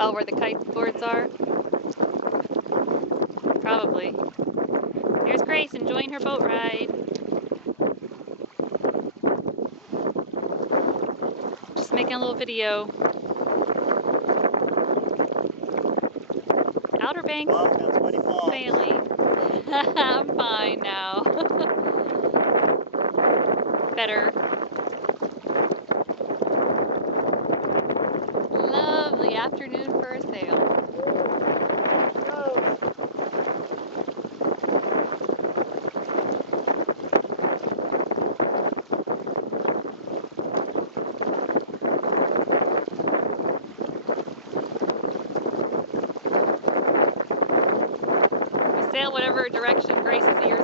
Oh, where the kiteboards are? Probably. Here's Grace enjoying her boat ride. Just making a little video. Outer Banks sailing. I'm fine now. Better. Lovely afternoon for a sail. Sail whatever direction Grace's ears